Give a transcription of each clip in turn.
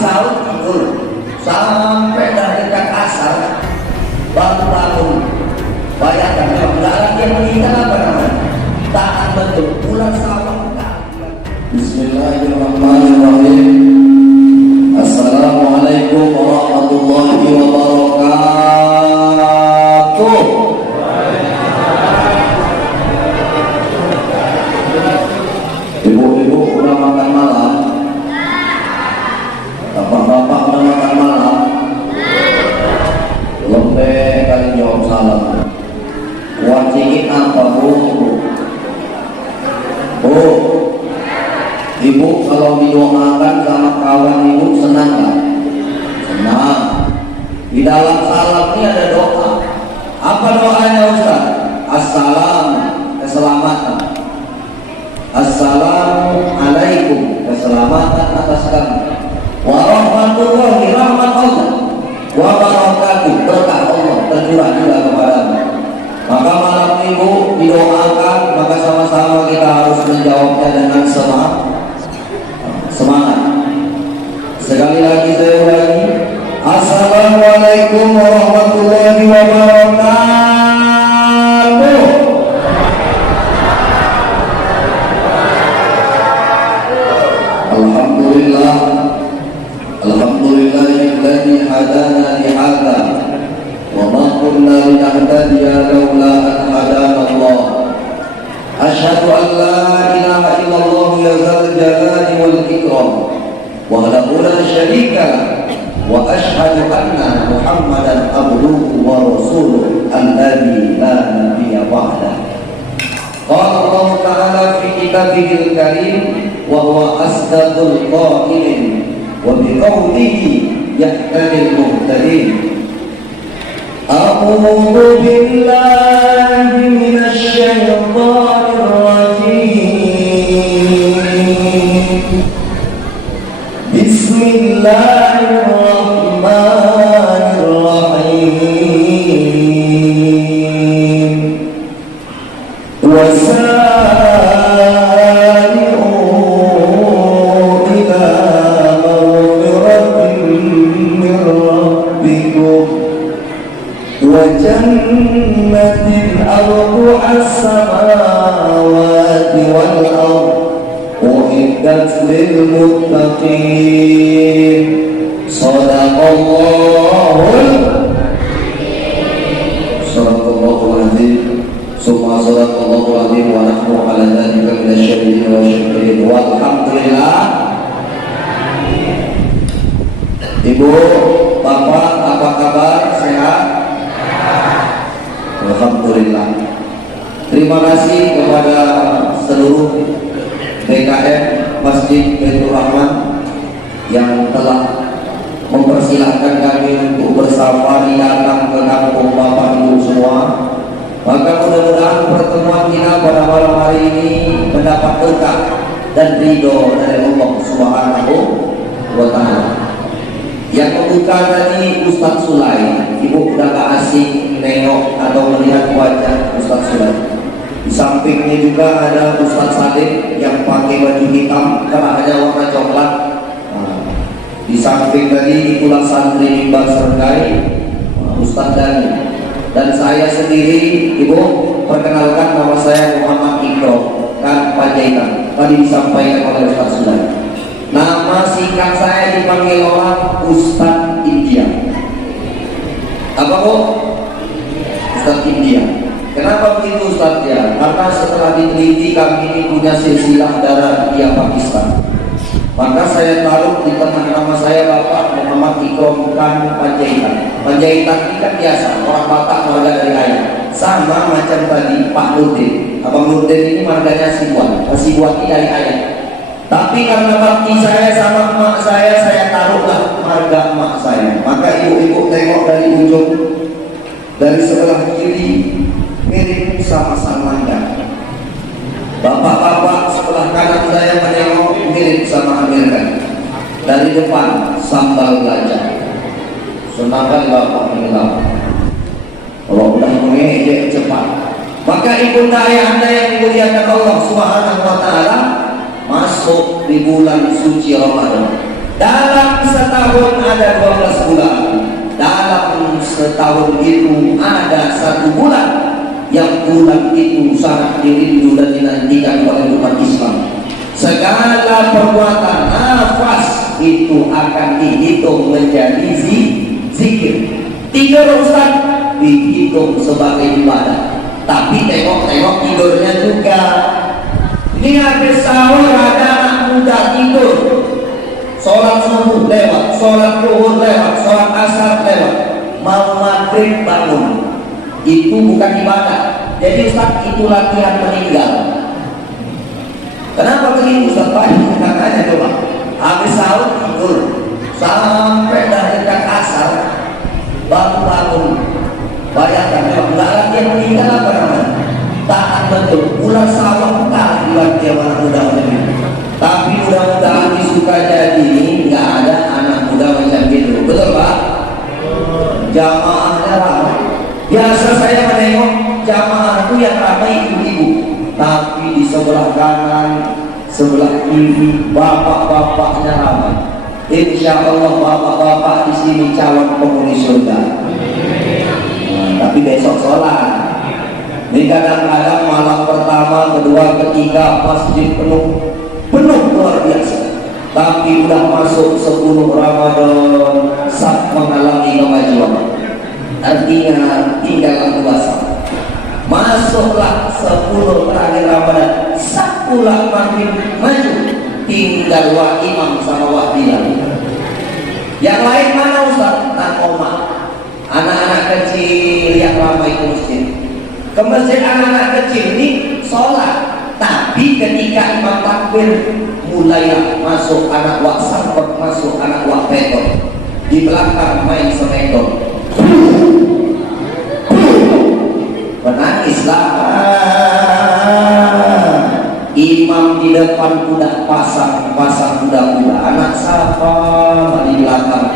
sahur tidur sampai dari dekat asar baru bangun. Bayangkan kalau tidak lagi yang meninggal apa namanya? Taat betul pulang sawah. Bismillahirrahmanirrahim. Assalamualaikum warahmatullahi wabarakatuh. Ibu-ibu udah makan malam? Bapak-bapak udah makan malam? Lembe kali jawab salam. Wajibin apa bu? Bu, ibu kalau didoakan sama kawan ibu senang nggak? Senang. Di dalam salam ini ada doa. Apa doanya Ustaz? Assalam, keselamatan. Assalamualaikum, keselamatan atas kamu. Warahmatullahi rahmat Allah. Wa barakatuh, berkah Allah tercurah juga kepadamu. Maka malam ibu didoakan, maka sama-sama kita harus menjawabnya dengan semangat. Sekali lagi saya ulangi. Assalamualaikum warahmatullahi wabarakatuh. Alhamdulillah. Alhamdulillahilladzi hadana li hadza wa ma kunna linahtadiya laula an hadana Allah. Asyhadu an la ilaha illallah ya dzal jalali wal ikram wahdahu la syarika lah wa asyhadu anna Muhammadan abduhu wa rasuluh alladzi la nabiyya ba'dah. Qala Allah ta'ala fi kitabihil karim wa huwa asdaqul qailin wa biqawlihi yahtadil muhtadin. A'udzu billahi minasy syaithanir rajim. Bismillahirrahmanirrahim. Wasari'u ila maghfiratin min rabbikum wa jannatin arduha as-samawati wal ardh uiddat lil muttaqin. Sadaqallahul azim. Summa sadaqallahul azim wa nahnu ala dzalika minasyahidin wa syakirin. Walhamdulillah. Ibu, bapak, apa kabar? Sehat? Alhamdulillah. Terima kasih kepada seluruh BKM Masjid Baitur Rahman yang telah mempersilahkan kami untuk bersafari datang ke kampung Bapak Ibu semua. Maka mudah-mudahan pertemuan kita pada malam hari ini mendapat berkah dan ridho dari Allah Subhanahu wa Ta'ala. Yang membuka tadi Ustaz Sulai. Ibu udah gak asing nengok atau melihat wajah Ustaz Sulai. Di sampingnya juga ada Ustaz Sadik yang pakai baju hitam, kerahnya warna coklat. Di samping tadi itulah santri Mimbar Sergai, Ustaz Dani. Dan saya sendiri, Ibu, perkenalkan nama saya Muhammad Ikro kan Panjaitan. Tadi disampaikan oleh Ustaz Sulai. Nama singkat saya dipanggil orang Ustaz India. Apa Bu? Ustaz India. Kenapa begitu Ustaz ya? Karena setelah diteliti kami ini punya silsilah darah India Pakistan. Maka saya taruh di tengah nama saya Bapak Muhammad Ikrom Khan Panjaitan. Panjaitan ini kan biasa, orang Batak marga dari ayah. Sama macam tadi Pak Nurdin. Abang Nurdin ini marganya Sibuan. Sibuan ini dari ayah. Tapi karena bakti saya sama emak saya taruhlah marga emak saya. Maka ibu-ibu tengok dari ujung, dari sebelah kiri mirip sama-sama enggak. Bapak-bapak sebelah kanan saya menengok mirip sama Amir Khan. Dari depan sambal gajah. Sedangkan bapak mengelak. Kalau udah mengejek cepat. Maka ibunda ayah anda yang dimuliakan Allah Subhanahu wa Ta'ala masuk di bulan suci Ramadan. Dalam setahun ada 12 bulan. Dalam setahun itu ada 1 bulan yang bulan itu sangat dirindu dan dinantikan oleh umat Islam. Segala perbuatan nafas itu akan dihitung menjadi zikir. 3 Ustaz dihitung sebagai ibadah. Tapi tengok-tengok tidurnya juga. Ini habis sahur ada anak muda tidur, sholat subuh lewat, sholat zuhur lewat, sholat asar lewat, mau maghrib bangun. Itu bukan ibadah. Jadi Ustaz, itu latihan meninggal. Kenapa begitu Ustaz? Makanya coba habis sahur tidur sampai dari dekat asar baru bangun. Bayangkan, nggak latihan meninggal apa namanya? Tahan betul, ular sawah tak latihan anak muda ini. Tapi mudah-mudahan di Sukajadi nggak ada anak muda macam itu, betul Pak? Jamaahnya ramai. Biasa saya menengok jamaah itu yang ramai ibu-ibu, tapi di sebelah kanan, sebelah kiri bapak-bapaknya ramai. Insya Allah bapak-bapak di sini calon penghuni surga. Tapi besok sholat. Ini kadang-kadang malam pertama, kedua, ketiga masjid penuh luar biasa. Tapi udah masuk 10 Ramadan, saat mengalami kemajuan. Artinya tinggal puasa. Masuklah 10 terakhir Ramadan, saat pula makin maju, tinggal wa imam sama wa bilal. Yang lain mana Ustaz? Nakoma. Anak-anak kecil yang ramai ke masjid. Ke masjid anak-anak kecil ini sholat. Tapi ketika imam takbir, mulailah masuk anak wak sarpet, masuk anak wak petor. Di belakang main semedok. Menangislah. Imam di depan kuda pasang kuda-kuda. Anak siapa di belakang.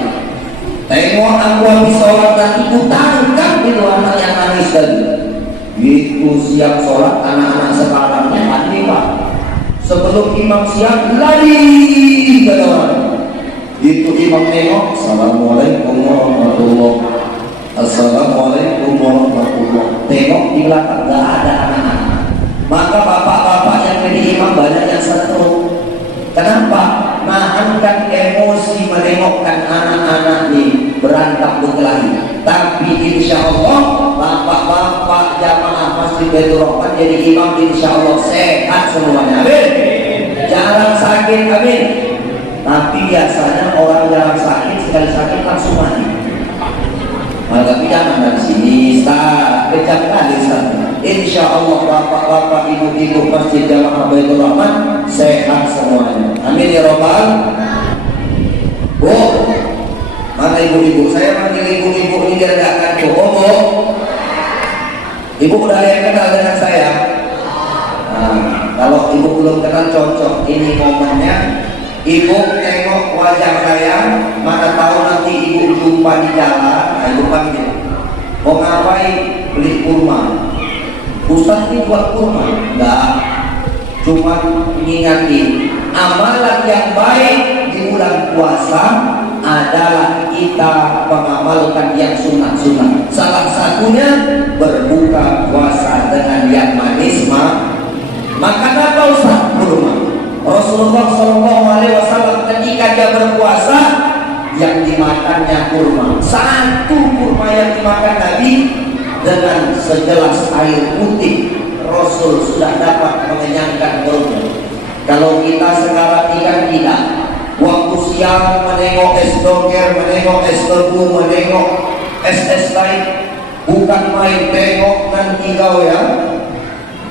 Tengok aku habis sholat dan ikut tangkap itu anak yang nangis tadi. Itu siap sholat anak-anak sekarang mati Pak. Sebelum imam siap lari ke orang. Itu imam tengok, Assalamualaikum warahmatullahi wabarakatuh. Assalamualaikum warahmatullahi wabarakatuh. Tengok di belakang gak ada anak-anak. Maka bapak-bapak yang jadi imam banyak yang setruk. Kenapa? Nahankan emosi menengokkan anak-anak ini berangkat berkelahi. Tapi insya Allah bapak-bapak jamaah Masjid Baitur Rahman jadi imam, insya Allah sehat semuanya. Amin. Jarang sakit, amin. Tapi biasanya orang jarang sakit, sekali sakit langsung mati. Tapi jangan dari sini, Ustaz. Kejap kali Ustaz. Insya Allah bapak-bapak, ibu-ibu Masjid Jamaah Baitur Rahman sehat semuanya. Amin ya Rabbal. Bu, mana ibu-ibu? Saya panggil ibu-ibu ini biar gak kaku. Bu, ibu udah ada yang kenal dengan saya? Nah, kalau ibu belum kenal cocok. Ini momennya. Ibu tengok wajah saya, mana tahu nanti ibu jumpa di jalan. Nah, ibu panggil. Mau ngapain? Beli kurma. Ustaz ini buat kurma? Enggak. Cuma mengingatkan amalan yang baik di bulan puasa adalah kita mengamalkan yang sunat-sunat. Salah satunya berbuka puasa dengan yang manis. Makan apa Ustaz? Kurma. Rasulullah SAW ketika dia berpuasa yang dimakannya kurma. Satu kurma yang dimakan Nabi dengan segelas air putih, Rasul sudah dapat mengenyangkan perutnya. Kalau kita sekarang ini kan tidak. Waktu siang menengok es doger, menengok es tebu, menengok es lain, bukan main tengok nanti kau ya.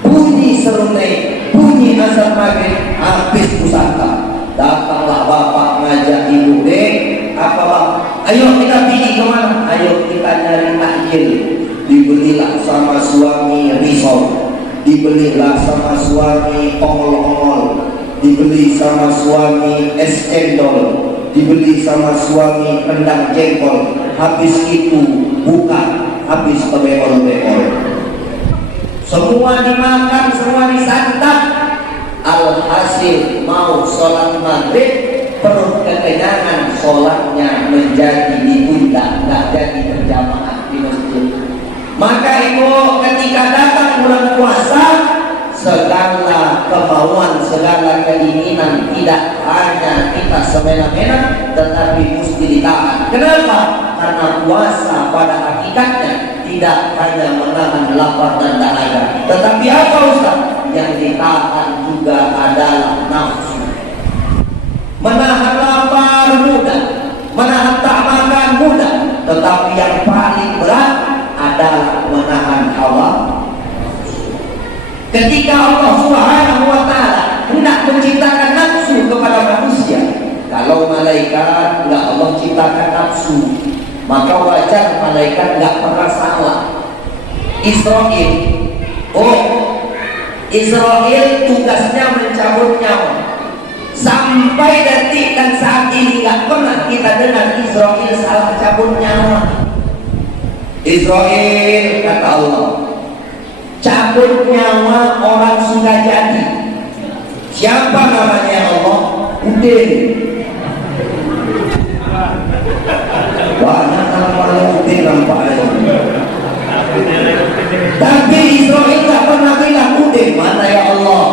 Bunyi serunai, bunyi azan maghrib, habis pusaka. Datanglah bapak ngajak ibu, apa bang? Ayo kita pergi kemana? Ayo kita nyari takjil. Dibelilah sama suami risol, dibelilah sama suami ongol-ongol, dibeli sama suami es cendol, dibeli sama suami rendang jengkol. Habis itu buka, habis kebekol-bekol. Semua dimakan, semua disantap. Alhasil mau sholat maghrib, perut kekenyangan, sholatnya menjadi ditunda, nggak jadi berjamaah di masjid. Maka itu ketika datang bulan puasa, segala kemauan, segala keinginan tidak hanya kita semena-mena, tetapi mesti ditahan. Kenapa? Karena puasa pada hakikatnya tidak hanya menahan lapar dan dahaga, tetapi apa Ustaz? Yang ditahan juga adalah nafsu. Menahan lapar mudah, menahan tak makan mudah, tetapi yang paling berat adalah menahan hawa. Ketika Allah Subhanahu wa Ta'ala hendak menciptakan nafsu kepada manusia, kalau malaikat nggak Allah ciptakan nafsu, maka wajar malaikat nggak pernah salah. Israel tugasnya mencabut nyawa. Sampai detik dan saat ini nggak pernah kita dengar Israel salah cabut nyawa. Israel, kata Allah, cabut nyawa orang sudah jadi. Siapa namanya Allah? Udin. Banyak namanya Udin nampaknya. Tapi Israel tak pernah bilang Udin. Mana ya Allah?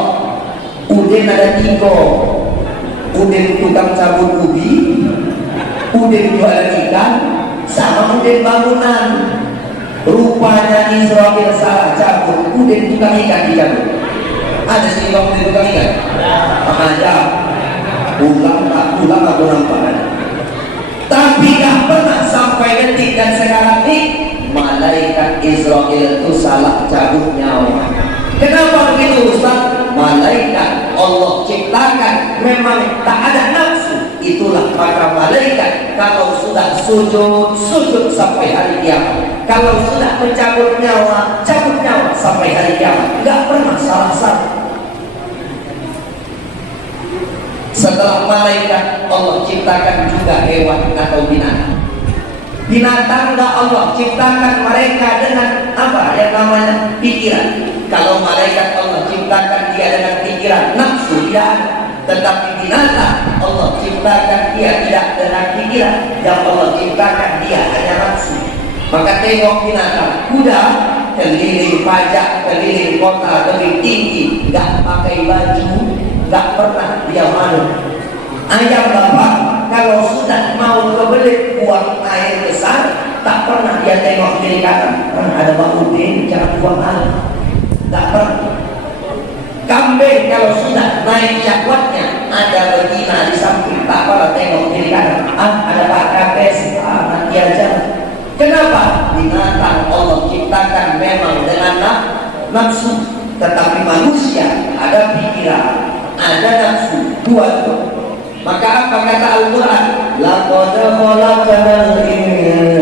Udin ada 3. Udin tukang cabut ubi, Udin jualan ikan, sama Udin bangunan. Rupanya Israel salah cabut, Udin tukang ikan dicabut. Ada sih bang Udin tukang ikan? Ada. Pulang aku nampak. Tapi gak pernah sampai detik dan sekarang ini malaikat Israel itu salah cabut nyawa. Kenapa begitu Ustaz? Malaikat Allah ciptakan memang tak ada nafsu. Itulah maka malaikat kalau sudah sujud sampai hari kiamat. Kalau sudah mencabut nyawa sampai hari kiamat. Gak pernah salah. Setelah malaikat Allah ciptakan juga hewan atau binatang. Binatang gak Allah ciptakan mereka dengan apa yang namanya pikiran. Kalau malaikat Allah ciptakan dia dengan pikiran, nafsu tidak ada. Tetapi binatang Allah ciptakan dia tidak dengan pikiran. Yang Allah ciptakan dia hanya nafsu. Maka tengok binatang, kuda keliling pajak, keliling kota, lebih tinggi, gak pakai baju, gak pernah dia malu. Ayam bapak kalau sudah mau kebelit buang air besar, tak pernah dia tengok kiri kanan. Ada Bang Udin, jangan buang air. Tak pernah. Kambing kalau sudah naik syahwatnya, ada betina di samping, tak pernah tengok kiri kanan. Ada Pak Kades, nanti aja. Kenapa? Binatang Allah ciptakan memang dengan nafsu, tetapi manusia ada pikiran, ada nafsu, dua. Maka apa kata Al-Quran? Laqad khalaqnal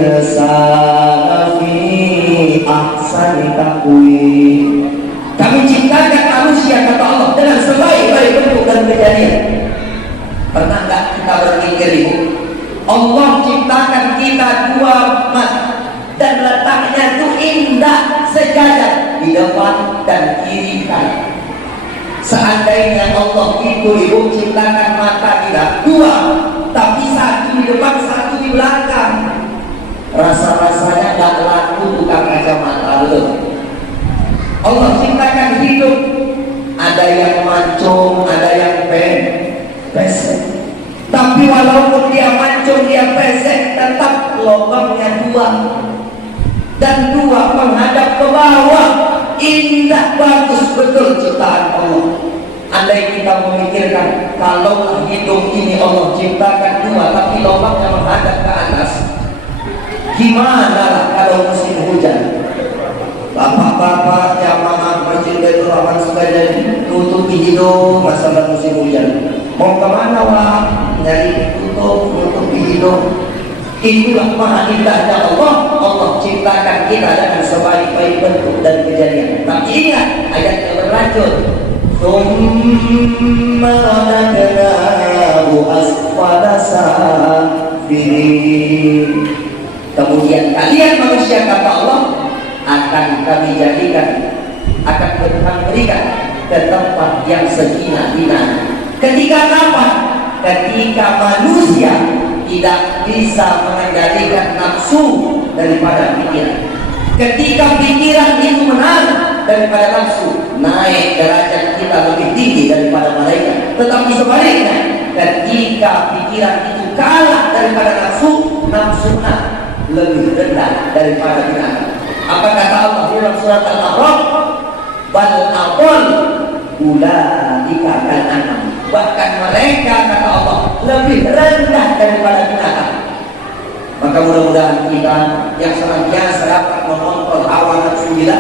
insana fi ahsani taqwim. Kami ciptakan manusia, kata Allah, dengan sebaik-baik bentuk dan kejadian. Pernah tak kita berpikir itu? Allah ciptakan kita 2 mata dan letaknya itu indah sejajar di depan dan kiri kanan. Seandainya Allah itu ibu ciptakan mata kita 2, tapi 1 di depan, 1 di belakang, rasa-rasanya gak laku tukang kacamata loh. Allah ciptakan hidup, ada yang mancung, ada yang pesek. Tapi walaupun dia mancung, dia pesek, tetap lubangnya 2 dan 2 menghadap ke bawah. Indah, bagus betul ciptaan Allah. Andai kita memikirkan kalau hidup ini Allah ciptakan 2 tapi lubangnya menghadap ke atas, gimana kalau musim hujan? Bapak-bapak jamaah Masjid Baitur Rahman sekalian, tutupi hidung masalah musim hujan. Mau kemana wah? Nyari tutupi hidung. Itulah maha indahnya Allah. Allah ciptakan kita dengan sebaik-baik bentuk dan kejadian. Tapi ingat ayatnya berlanjut. Tsumma radadnahu asfala safilin. Kemudian kalian manusia, kata Allah, akan kami jadikan, akan kami berikan ke tempat yang sehina-hina. Ketika kapan? Ketika manusia tidak bisa mengendalikan nafsu daripada pikiran. Ketika pikiran itu menang daripada nafsu, naik derajat kita lebih tinggi daripada malaikat. Tetapi sebaliknya, ketika pikiran itu kalah daripada nafsu, nafsunya lebih rendah daripada binatang. Apa kata Allah dalam surat Al-A'raf? Bal aqal ulaika kal an'am. Bahkan mereka, kata Allah, lebih rendah daripada binatang. Maka mudah-mudahan kita yang senantiasa dapat mengontrol hawa nafsu kita,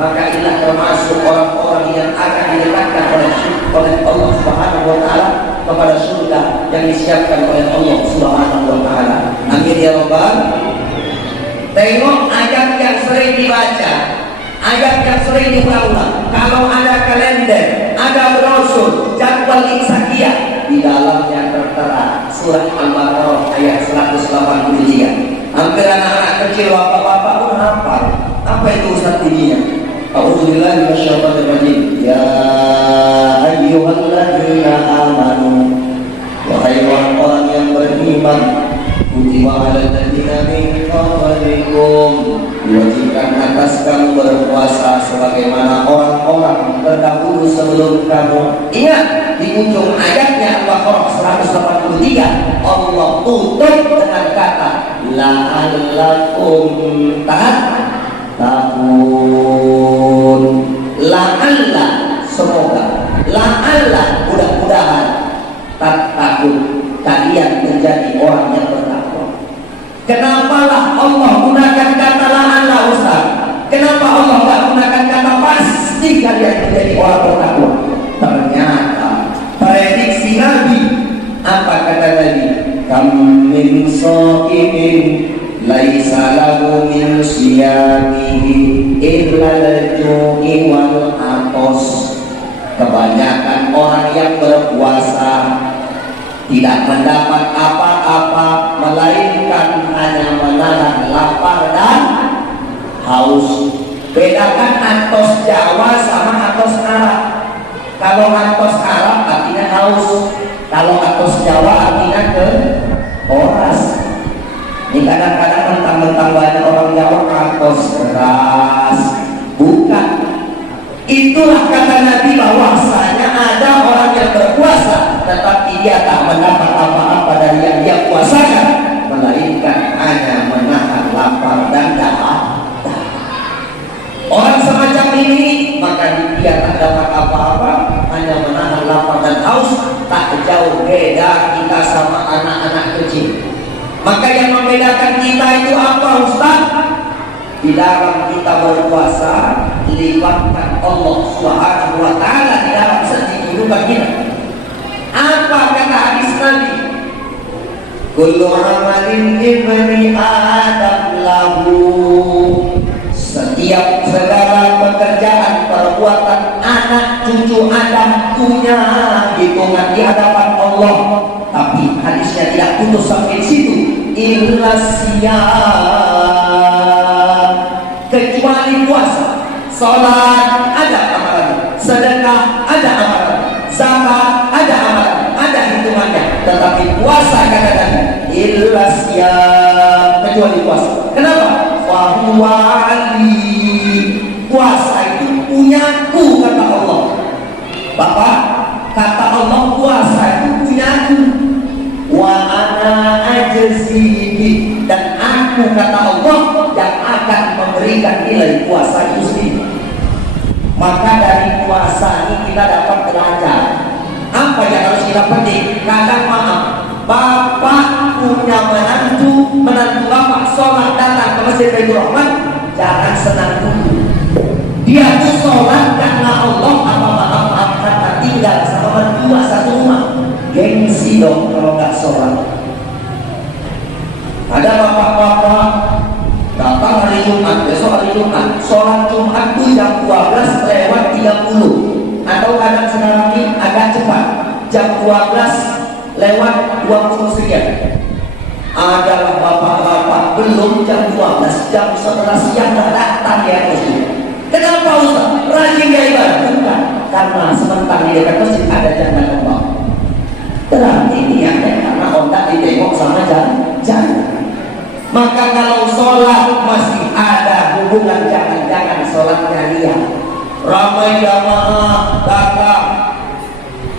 maka inilah termasuk orang-orang yang akan didekatkan oleh Allah Subhanahu wa taala kepada surga yang disiapkan oleh Allah Subhanahu wa taala. Amin ya rabbal. Tengok ayat yang sering dibaca, ayat yang sering diulang. Kalau ada kalender, ada brosur, jadwal insakiyah, di dalamnya tertera surat Al-Baqarah ayat 183. Hampir anak-anak kecil, bapak-bapak pun hafal. Apa itu Ustaz ininya? A'udzubillahi minasyaitonir rajim. Ya ayyuhalladzina amanu, wahai orang-orang yang beriman, kutiba 'alal ladzina min qablikum, diwajibkan atas kamu berpuasa sebagaimana orang-orang terdahulu sebelum kamu. Ingat, di ujung ayatnya Al-Baqarah 183 Allah tutup dengan kata la'allakum tattaqun. La'alla, semoga, la'alla, mudah-mudahan, tattaqun, kalian menjadi orang yang bertakwa. Kenapalah Allah gunakan kata la'alla, Ustaz? Kenapa Allah tidak gunakan kata pasti kalian menjadi orang bertakwa? Ternyata prediksi Nabi, apa kata Nabi? Kam min sha'imin laisa lahu min siyamihi illa al-ju'i wal atos. Kebanyakan orang yang berpuasa tidak mendapat apa-apa melainkan hanya menahan lapar dan haus. Bedakan atos Jawa sama atos Arab. Kalau atos Arab artinya haus, kalau atos Jawa artinya keras. Ini kadang-kadang mentang-mentang banyak orang Jawa atos keras. Bukan. Itulah kata Nabi bahwasanya ada orang yang berpuasa tetapi dia tak mendapat apa-apa dari yang dia puasakan, melainkan hanya menahan lapar dan dahaga. Orang semacam ini maka dia tak dapat apa-apa, hanya menahan lapar dan haus. Tak jauh beda kita sama anak-anak kecil. Maka yang membedakan kita itu apa, Ustaz? Di dalam kita berpuasa, libatkan Allah Subhanahu wa taala di dalam setiap kehidupan kita. Apa kata hadis Nabi? Kullu amalin ibni Adam lahu. Setiap segala pekerjaan, perbuatan anak cucu Adam punya hitungan di hadapan Allah. Tapi hadisnya tidak putus sampai situ. Illa siyam, kecuali puasa. Salat ada amalan, sedekah ada amalan, zakat ada amalan, ada hitungannya. Tetapi puasa kata Nabi, illa siyam, kecuali puasa. Kenapa? Fahuwa ali, puasa itu punyaku kata Allah. Bapak, kata Allah puasa itu punyaku. Wa ana ajzihi, dan aku kata Allah yang akan memberikan nilai puasa itu sendiri. Maka dari puasa ini kita dapat belajar apa yang harus kita petik. Kadang maaf, bapak punya menantu bapak sholat datang ke Masjid Baitur Rahman, jangan senang dulu. Dia tuh sholat karena Allah, apa maaf karena tinggal sama mertua satu rumah. Gengsi dong kalau nggak sholat. Ada bapak-bapak datang hari Jumat, besok hari Jumat, sholat Jumat itu jam 12:30, atau kadang sekarang ini agak cepat, jam 12:20 sekian. Adalah bapak-bapak belum jam 12, jam 11 siang dah datang ya masjid. Kenapa Ustaz? Rajin dia ibadah? Bukan, karena sebentar di dekat masjid ada jannah Allah. Berarti niatnya karena kalau tidak ditengok sama jangan. Maka kalau sholat masih ada hubungan, jangan sholatnya ria. Ramai jamaah datang,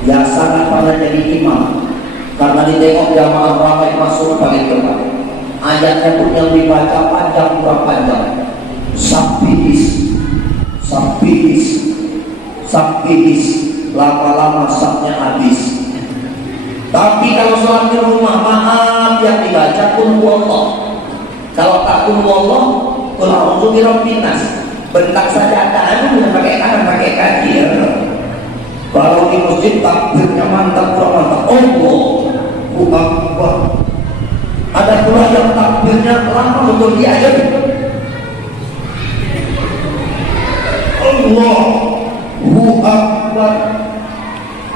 ya sangat pada jadi imam karena ditengok jamaah ramai masuk paling depan. Ayatnya pun yang dibaca panjang, sabihis, lama-lama sabnya habis. Tapi kalau sholat di rumah, maaf, yang dibaca qul huwallah. Kalau tak qul huwallah, qul a'udzu birabbin nas. Bentak saja tangan bukan pakai kanan, pakai kaki. Ya. Kalau di masjid takbirnya mantap, Allahu Akbar. Ada pula yang takbirnya lama betul dia aja. Allahu Akbar.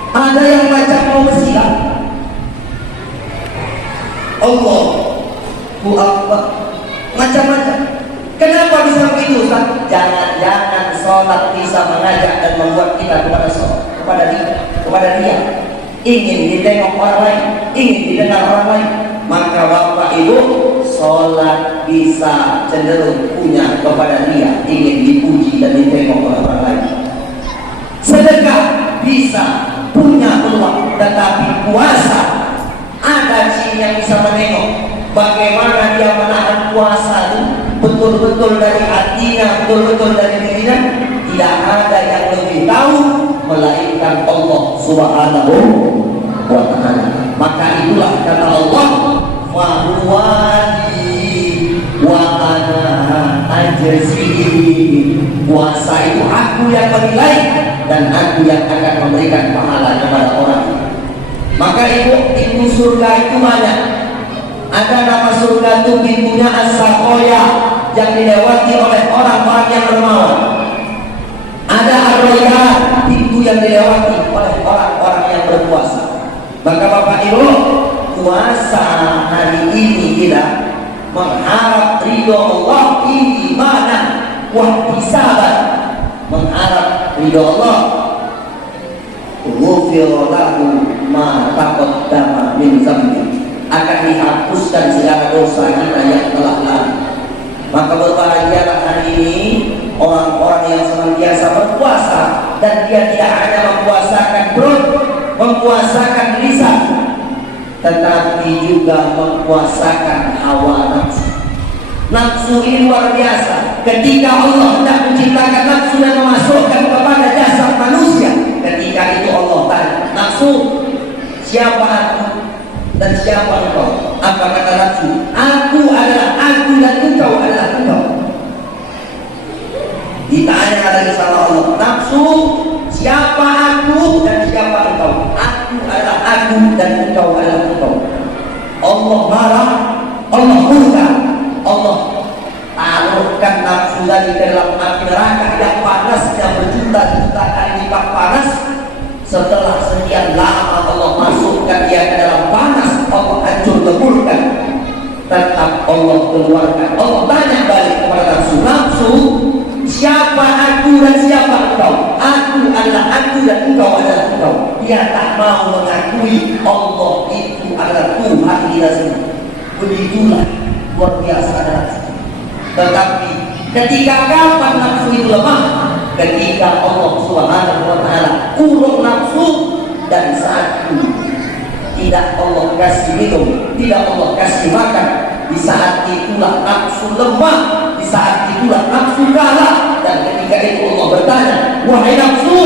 Ada yang baca mau bersilat. Allahu Akbar. Macam-macam. Kenapa bisa begitu, Ustaz? Jangan-jangan sholat bisa mengajak dan membuat kita kepada dia. Ingin ditengok orang lain, ingin didengar orang lain. Maka Bapak Ibu, sholat bisa cenderung punya kepada dia, ingin dipuji dan ditengok oleh orang lain. Sedekah bisa punya peluang, tetapi puasa ada jin yang bisa menengok. Bagaimana dia menahan puasa itu betul-betul dari hatinya, betul-betul dari dirinya. Tidak ada yang lebih tahu melainkan Allah Subhanahu wa ta'ala. Maka itulah kata Allah, fahuwali wa ana ajzi. Puasa itu aku yang menilai dan aku yang akan memberikan pahala kepada orang. Maka itu surga itu banyak. Ada nama surga itu pintunya as-saqoya, yang dilewati oleh orang-orang yang dermawan. Ada ar-rayyan, pintu yang dilewati oleh orang-orang yang berpuasa. Maka Bapak Ibu, puasa hari ini kita mengharap ridho Allah, imanan wa ihtisaban, mengharap ridho Allah. Ghufira lahu ma taqaddama min dzambi, akan dihapuskan segala dosa kita yang telah lalu. Maka berbahagialah hari ini orang-orang yang senantiasa berpuasa, dan dia tidak hanya mempuasakan perut, mempuasakan lisan, tetapi juga mempuasakan hawa nafsu. Nafsu ini luar biasa. Ketika Allah hendak menciptakan nafsu dan memasukkan kepada jasad manusia, ketika itu Allah tanya, nafsu, siapa aku dan siapa engkau? Apa kata nafsu? Aku adalah aku dan engkau adalah engkau. Ditanya lagi sama Allah, nafsu, siapa aku dan siapa engkau? Aku adalah aku dan engkau adalah engkau. Allah marah, Allah murka, Allah taruhkan nafsu dari dalam api neraka yang panasnya berjuta-juta kali lipat panas. Setelah sekian lama Allah masukkan dia ke dalam panas, Allah hancur leburkan, tetap Allah keluarkan. Allah tanya balik kepada nafsu, nafsu, siapa aku dan siapa engkau? Aku adalah aku dan engkau adalah engkau. Dia tak mau mengakui Allah itu adalah Tuhan dia sendiri. Begitulah luar biasa nafsu. Tetapi ketika kapan nafsu itu lemah? Ketika Allah Subhanahu wa ta'ala kurung nafsu, dan saat itu tidak Allah kasih minum, tidak Allah kasih makan. Di saat itulah nafsu lemah, di saat itulah nafsu kalah. Dan ketika itu Allah bertanya, wahai nafsu,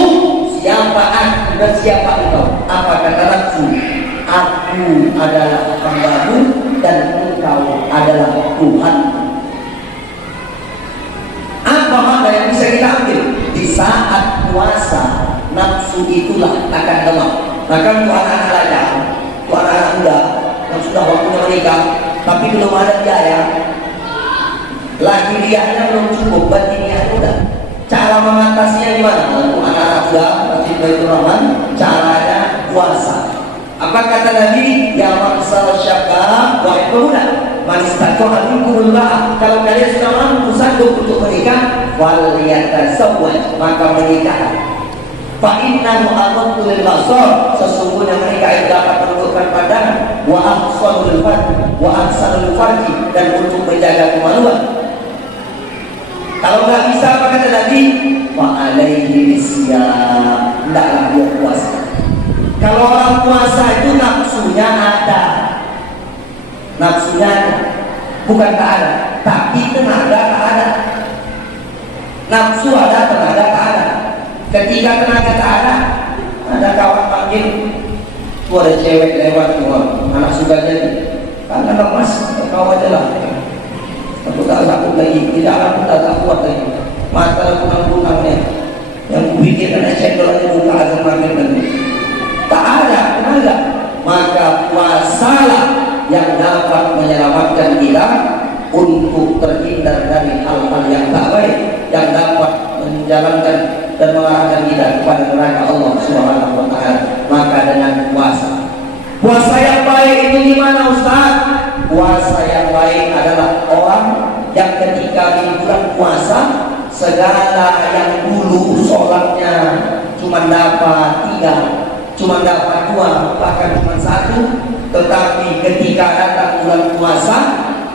siapa aku dan siapa engkau? Apa kata nafsu? Aku adalah hambamu dan engkau adalah Tuhan. Apa makna yang bisa kita ambil? Di saat puasa, nafsu itulah akan lemah. Maka untuk anak-anak lajang, untuk anak-anak muda yang sudah waktunya menikah tapi belum ada biaya, lahiriahnya belum cukup, batiniahnya udah. Cara mengatasinya gimana? Untuk anak-anak muda, Masjid Baitur Rahman, caranya puasa. Apa kata Nabi? Ya maksal syabab, wahai pemuda, manistaqoha minkumul ba'ah, kalau kalian sudah mampu sanggup untuk menikah, wal yatasawwaj, maka menikah. Fa innahu aghaddu lil basar, sesungguhnya mereka yang dapat menundukkan pandangan, wa ahsanul farji, wa ahsanul farji, dan untuk menjaga kemaluan. Kalau nggak bisa apa kata Nabi? Wa alaihi bisyam, hendaklah dia puasa. Kalau orang puasa itu nafsunya ada, nafsunya ada, bukan tak ada, tapi tenaga tak ada. Nafsu ada, tenaga tak ada. Ketika tenaga tak ada kawan panggil, tuh ada cewek lewat tuh, anak suka jadi, karena lemas, kau aja lah. Aku tak takut lagi, tidak aku tak kuat lagi. Mata kunang-kunangnya, yang kupikirkan cendol aja buka azan maghrib nanti. Tak ada tenaga, maka puasalah yang dapat menyelamatkan kita untuk terhindar dari hal-hal yang tak baik, yang dapat menjalankan dan mengarahkan kita kepada neraka Allah Subhanahu wa taala. Maka dengan puasa yang baik itu gimana Ustaz? Puasa yang baik adalah orang yang ketika di bulan puasa segala yang dulu sholatnya cuma dapat 3, cuma dapat 2, bahkan cuma 1, tetapi ketika datang bulan puasa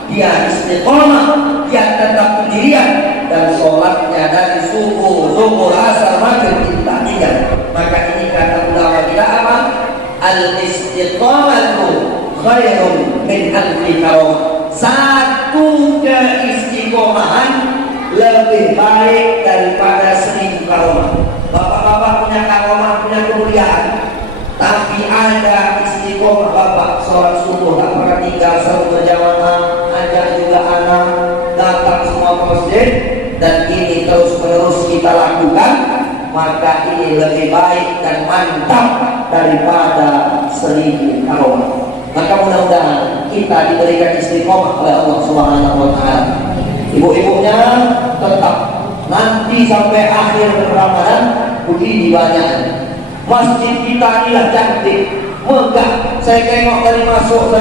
dia istiqomah, dia tetap pendirian dan sholatnya dari subuh, zuhur, asar, maghrib tidak tinggal. Maka ini kata ulama kita apa? Al-istiqomatu khairun min alfi karamah. Satu keistiqomahan lebih baik daripada 1000 karamah. Bapak-bapak punya karamah, punya kemuliaan, tapi ada istiqomah bapak sholat subuh tak pernah tinggal, selalu berjamaah, ajak juga anak datang semua ke masjid, dan ini terus menerus kita lakukan, maka ini lebih baik dan mantap daripada 1000 karamah. Maka mudah-mudahan kita diberikan istiqomah oleh Allah Subhanahu wa taala. Ibu-ibunya tetap nanti sampai akhir Ramadan begini banyak. Masjid kita inilah cantik, megah. Saya tengok dari masuk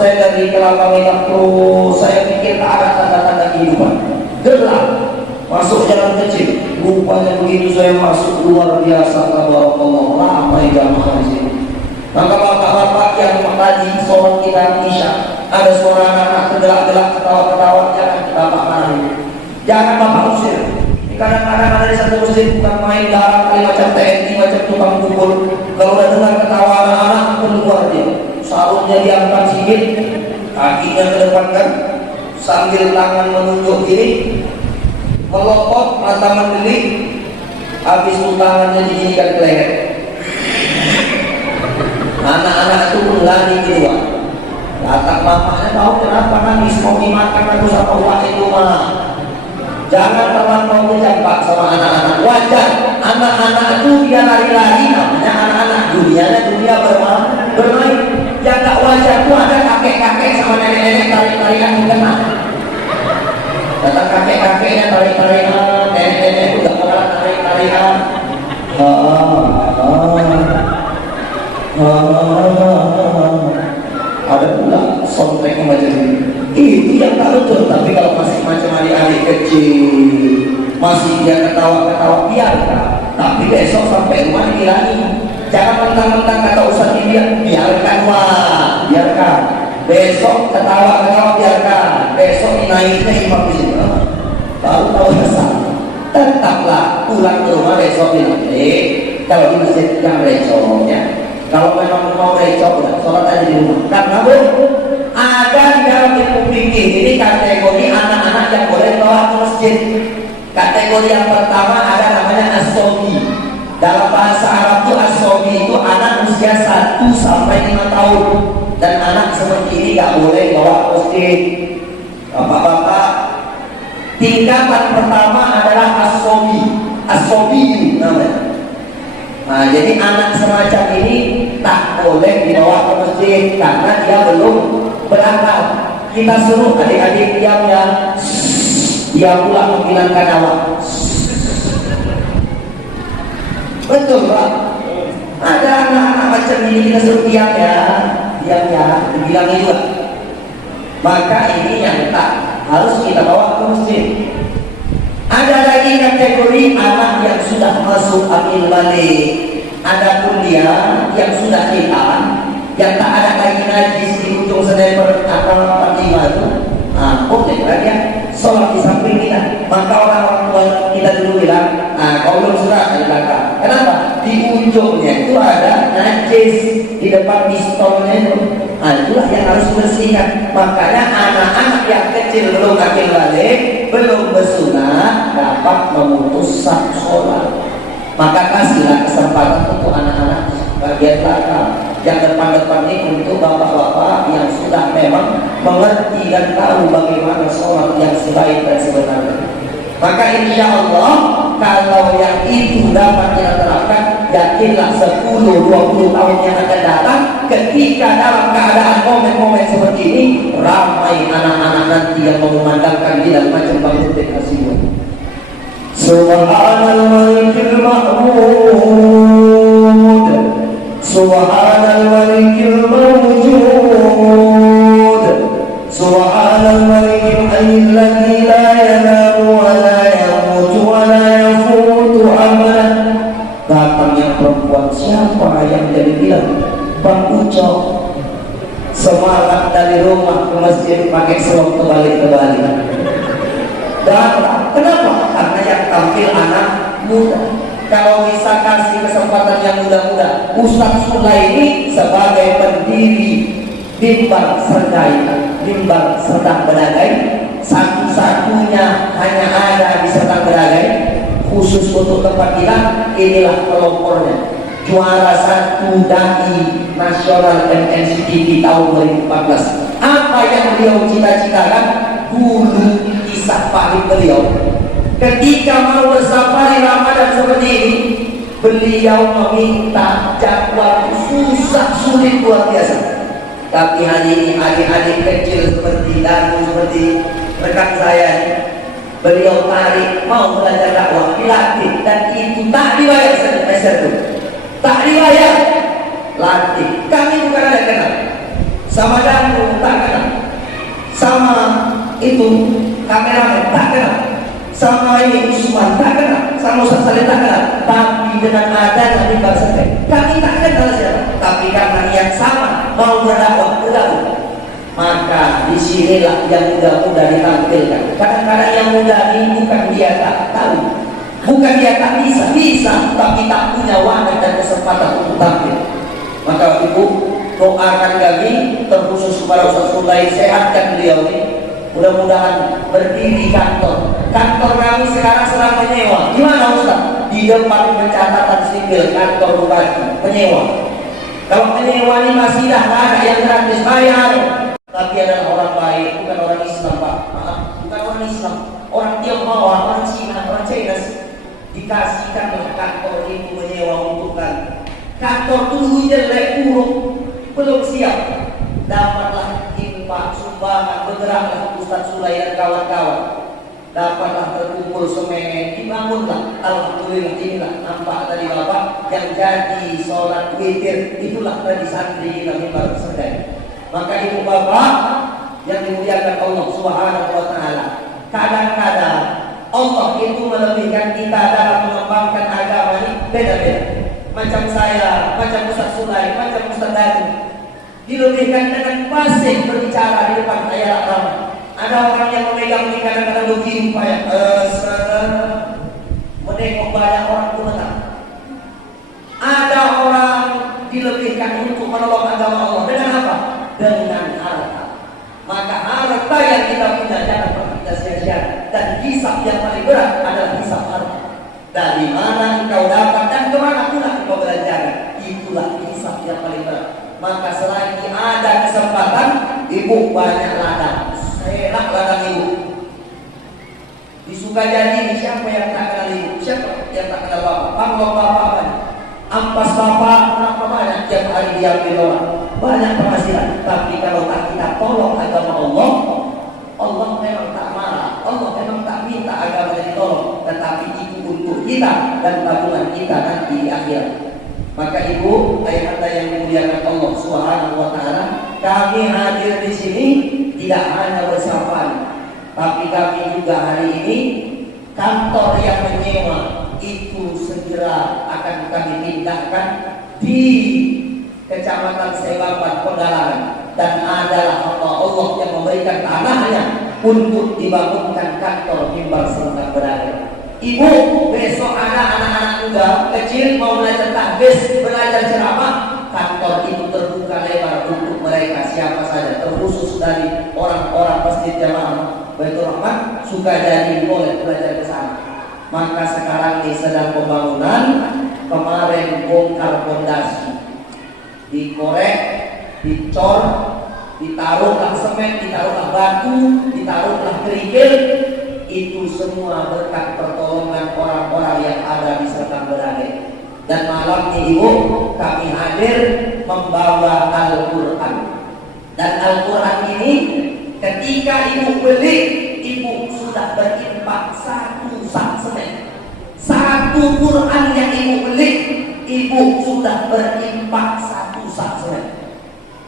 saya dari Kelapa Merah terus saya pikir tak ada tanda-tanda kehidupan. Gelap. Masuk jalan kecil, rupanya begitu saya masuk luar biasa. Tabarakallah, ramai jamaah di sini. Maka bapak-bapak yang mengaji sholat kita isya, ada suara anak-anak tergelak-gelak, ketawa-ketawa, jangan bapak marahin, jangan bapak usir. Kadang-kadang ada di satu masjid bukan main darah kali macam TNI, macam tukang pukul. Kalau udah dengar ketawa anak-anak, keluar dia. Sarungnya diangkat sedikit, kakinya kedepankan, sambil tangan menunjuk gini, melopot, mata mendelik, habis itu tangannya diginikan ke leher. Anak-anak itu pun lari keluar. Kata bapaknya, tahu kenapa nangis, mau dimakan aku sama uang itu mah. Jangan terlampau kejam Pak sama anak-anak. Wajar, anak-anak itu dia lari-lari, namanya anak-anak. Dunianya dunia bermain. Yang tak wajar itu ada kakek-kakek sama nenek-nenek tarik-tarikan di tengah. Datang kakek-kakeknya tarik-tarikan, nenek-nenek itu gak pernah tarik-tarikan. Ada pula soundtracknya macam ini. Itu yang tak betul. Tapi kalau masih macam adik-adik kecil, masih dia ketawa-ketawa, biarkan. Tapi besok sampai rumah dihilangi. Jangan mentang-mentang kata Ustaz ini, biarkan wah, biarkan. Besok ketawa-ketawa, biarkan. Besok dinaiknya imam di sini. Baru tahu rasa. Tetaplah pulang ke rumah besok dinaik. Kalau di masjid jangan recoknya. Kalau memang mau recok, sholat aja di rumah. Karena ada di dalam ilmu fikih ini kategori anak-anak yang boleh bawa ke masjid. Kategori yang pertama ada namanya as-sobi. Dalam bahasa Arab itu as-sobi itu anak usia 1 sampai 5 tahun. Dan anak seperti ini gak boleh bawa ke masjid. Bapak-bapak, tingkatan pertama adalah as-sobi. As-sobi namanya. Nah, jadi anak semacam ini tak boleh dibawa ke masjid karena dia belum berakal. Kita suruh adik-adik diam ya, dia pula menghilangkan awak. Betul Pak. Ada anak-anak macam ini kita suruh diam ya, dibilangin juga. Maka ini yang tak harus kita bawa ke masjid. Ada lagi kategori anak yang sudah masuk akil balik. Adapun dia yang sudah hitam, yang tak ada lagi najis di ujung sniper atau 45 itu, boleh kan dia sholat di samping kita. Maka orang-orang tua kita dulu bilang, kau belum surat di belakang. Kenapa? Di ujungnya itu ada najis, di depan pistolnya itu. Itulah yang harus bersihkan. Makanya anak-anak yang kecil belum akil balik, belum bersunat, dapat memutus sah sholat. Maka kasihlah kesempatan untuk anak-anak bagian belakang. Yang depan-depan ini untuk bapak-bapak yang sudah memang mengerti dan tahu bagaimana sholat yang sebaik dan sebenarnya. Maka insya Allah kalau yang itu dapat kita terapkan, yakinlah 10-20 tahun yang akan datang, ketika dalam keadaan momen-momen seperti ini, ramai anak-anak nanti yang mengumandangkan dia macam bangun dekasinya. Subhanal Malikil Mahmud, Subhanal Malikil Mawjud, Subhanal Malikil Hayyul Ladzi la yanamu wa la yamutu wa la yafutu abadan. Datangnya perempuan siapa yang jadi bilang Bang Ucok semalam dari rumah ke masjid pakai selop kebalik-kebalik. Datang, kenapa? Karena yang tampil anak muda. Kalau bisa kasih kesempatan yang muda-muda, Ustaz Sulaimi sebagai pendiri Bimbang Serdai, Bimbang Serdang Bedagai, satu-satunya hanya ada di Serdang Bedagai, khusus untuk tempat kita. Inilah pelopornya, juara 1 dai nasional MNCTV tahun 2014. Apa yang beliau cita-citakan? Dulu kisah pahit beliau ketika mau bersafari Ramadan seperti ini, beliau meminta jadwal susah sulit luar biasa. Tapi hari ini adik-adik kecil seperti Danu, seperti rekan saya, beliau tarik mau belajar dakwah, dilatih, dan itu tak dibayar semester itu, tak dibayar, latih. Kami bukan ada kenal sama Danu, tak kenal sama itu kameramen, tak kenal sama ini Usman, tak kenal sama Ustaz Saleh, tak kenal. Tapi dengan adanya Bimbang Serdang, kami tak kenal siapa, tapi karena niat sama mau berdakwah, maka disinilah yang muda-muda ditampilkan. Kadang-kadang yang muda ini bukan dia tak tahu, bukan dia tak bisa, tapi tak punya wadah dan kesempatan untuk tampil. Maka ibu doakan kami terkhusus kepada Ustaz Sulaim, sehatkan beliau ini, mudah-mudahan berdiri kantor kami sekarang sedang menyewa. Gimana Ustaz? Di depan pencatatan sipil kantor bupati menyewa. Kalau menyewa ini masih dah ada yang gratis, bayar. Tapi adalah orang baik, bukan orang Islam Pak, maaf, bukan orang Islam, orang Tionghoa, orang Cina, orang China. Dikasihkan kantor itu menyewa untuk kan. Kantor dulu jelek buruk, belum siap. Dapatlah infak sumbangan, bergeraklah Ustaz Sulai dan kawan-kawan. Dapatlah terkumpul semen, dibangunlah. Alhamdulillah, inilah nampak tadi Bapak yang jadi sholat witir, itulah tadi santri kita Bimbang Serdang. Maka ibu bapak yang dimuliakan Allah Subhanahu wa Ta'ala, kadang-kadang Allah itu melebihkan kita dalam mengembangkan agama ini beda-beda. Macam saya, macam Ustaz Sulai, macam Ustaz Dani, dilebihkan dengan fasih berbicara di depan ayat ramai. Ada orang yang memegang ini kadang-kadang begini upaya menengok banyak orang gemetar. Ada orang dilebihkan untuk menolong agama Allah dengan apa? Dengan harta. Maka harta yang kita punya jangan pernah kita sia-siakan. Dan hisab yang paling berat adalah hisab harta. Dari mana engkau dapat dan kemana pula engkau belanjakan, itulah hisab yang paling berat. Maka selagi ada kesempatan, ibu banyak ladang, enak ladang ibu. Di Sukajadi siapa yang tak kenal ibu? Siapa yang tak kenal bapak? Panggung bapak banyak, ampas bapak berapa banyak tiap hari diambil orang, banyak penghasilan. Tapi kalau tak kita tolong agama Allah, Allah memang tak marah, Allah memang tak minta agama ditolong, tetapi itu untuk kita dan tabungan kita nanti di akhirat. Maka ibu, ayah-ayah yang dimuliakan Allah Subhanahu wa Ta'ala, kami hadir di sini tidak hanya bersafari, tapi kami juga hari ini kantor yang menyewa itu segera akan kami pindahkan di Kecamatan Sebaban, Pegalangan, dan adalah hamba Allah yang memberikan tanahnya untuk dibangunkan kantor mimbar serentak berada. Ibu, besok ada anak-anak muda kecil mau belajar tahfiz, belajar ceramah, kantor itu terbuka lebar untuk mereka siapa saja, terkhusus dari orang-orang Masjid Jamaah Baitur Rahman suka jadi boleh belajar ke sana. Maka sekarang ini sedang pembangunan, kemarin bongkar fondasi, dikorek, dicor, ditaruhlah semen, ditaruhlah batu, ditaruhlah kerikil. Itu semua berkat pertolongan orang-orang yang ada di Serang Berage. Dan malam ini Ibu, kami hadir membawa Al-Quran. Dan Al-Quran ini ketika Ibu beli, Ibu sudah berinfak 1 sak semen. 1 Quran yang Ibu beli, Ibu sudah berinfak 1 sak semen.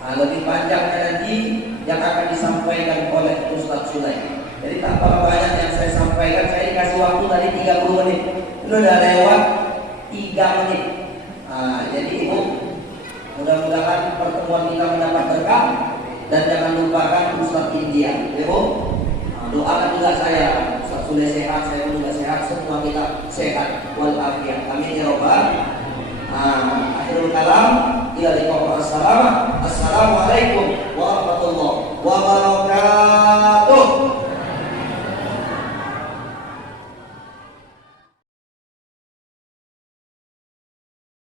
Nah, lebih panjangnya nanti yang akan disampaikan oleh Ustaz Sulaim. Jadi tak apa banyak yang saya sampaikan, saya dikasih waktu tadi 30 menit. Itu udah lewat 3 menit. Nah, jadi Ibu, mudah-mudahan pertemuan kita mendapat berkah. Dan jangan lupakan Ustaz India, Ibu. Nah, doakan juga saya, Ustaz Sule sehat, saya juga sehat, semua kita sehat walafiat. Amin ya Rabbal. Akhirul kalam, ila liqa. Assalamualaikum